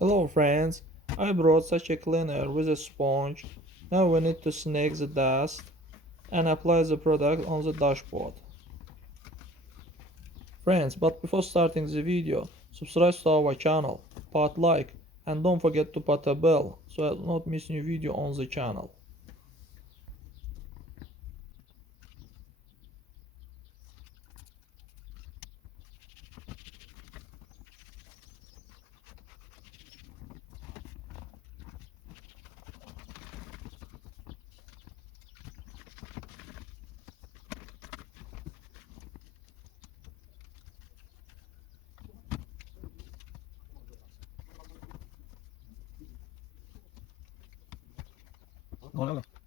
Hello friends, I brought such a cleaner with a sponge. Now we need to snake the dust and apply the product on the dashboard. Friends, but before starting the video, subscribe to our channel, put like and don't forget to put a bell so you'll not miss new video on the channel. No, no, no.